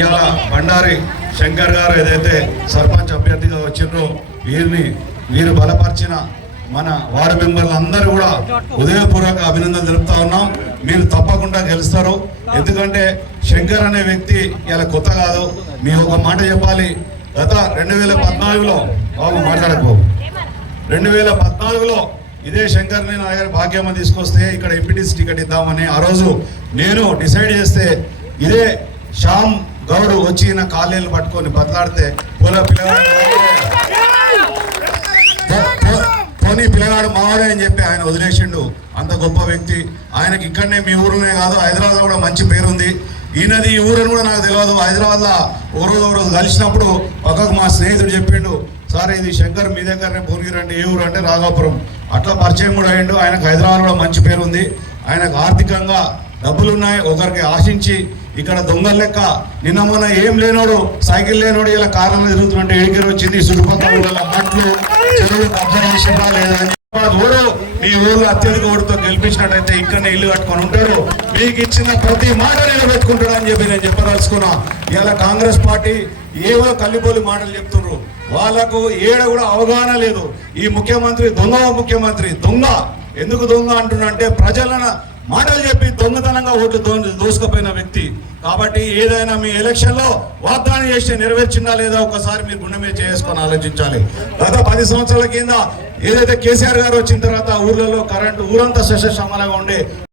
ఇవాళ బండారి శంకర్ గారు ఏదైతే సర్పంచ్ అభ్యర్థిగా వచ్చిండ్రో వీరు బలపరిచిన మన వార్డు మెంబర్లు అందరూ కూడా హృదయపూర్వక అభినందనలు తెలుపుతా ఉన్నాం. మీరు తప్పకుండా గెలుస్తారు. ఎందుకంటే శంకర్ అనే వ్యక్తి ఇలా కొత్త కాదు. మీ ఒక మాట చెప్పాలి, గత 2014లో బాబు మాట్లాడకు 2014లో ఇదే శంకర్ని నా దగ్గర భాగ్యమ్మ తీసుకొస్తే ఇక్కడ ఎంపీటీసీ టికెట్ ఇద్దామని ఆ రోజు నేను డిసైడ్ చేస్తే ఇదే శ్యామ్ గౌడ్ వచ్చి నా కాలేళ్ళు పట్టుకొని బతలాడితే పోనీ పిల్లగాడు మావాడే అని చెప్పి ఆయన వదిలేసిండు. అంత గొప్ప వ్యక్తి. ఆయనకి ఇక్కడనే మీ ఊరునే కాదు హైదరాబాద్లో కూడా మంచి పేరుంది. ఈయనది ఈ ఊరని కూడా నాకు తెలియదు. హైదరాబాద్లో ఒకరోజు కలిసినప్పుడు పక్కకు మా స్నేహితుడు చెప్పిండు, సార్ ఇది శంకర్ మీ దగ్గరనే భువనగిరి ఏ ఊరు అంటే రాఘాపురం. అట్లా పరిచయం కూడా అయ్యిండు. ఆయనకు హైదరాబాద్ కూడా మంచి పేరు ఉంది. ఆయనకు ఆర్థికంగా డబ్బులున్నాయి. ఒకరికి ఆశించి ఇక్కడ దొంగల లెక్క నిన్న మొన్న ఏం లేనోడు సైకిల్ లేనోడు ఇలా కారణంగా తిరుగుతుంటే ఏడికేరు వచ్చింది. చుట్టుపక్కల మట్లు చెరువులు కబ్జా చేసినా లేదని ఊరు మీ ఊరు అత్యధిక ఓటుతో గెలిపించినట్టయితే ఇక్కడనే ఇల్లు కట్టుకొని ఉంటారు. మీకు ఇచ్చిన ప్రతి మాట నిలబెట్టుకుంటాడు అని చెప్పి నేను చెప్పదలుచుకున్నా. ఇలా కాంగ్రెస్ పార్టీ ఏవో కల్లిపోలి మాటలు చెప్తున్నారు. వాళ్ళకు ఏడ కూడా అవగాహన లేదు. ఈ ముఖ్యమంత్రి ముఖ్యమంత్రి దొంగ. ఎందుకు దొంగ అంటున్నా అంటే ప్రజలను మాటలు చెప్పి దొంగతనంగా ఓట్లు దోసుకుపోయిన వ్యక్తి. కాబట్టి ఏదైనా మీ ఎలక్షన్లో వాగ్దానం చేసి నెరవేర్చిందా లేదా ఒకసారి మీరు గుండె మీద చేసుకొని ఆలోచించాలి. గత 10 సంవత్సరాల కింద ఏదైతే కేసీఆర్ గారు వచ్చిన తర్వాత ఊర్లలో కరెంటు ఊరంతా సస్యశ్యామలంగా ఉండే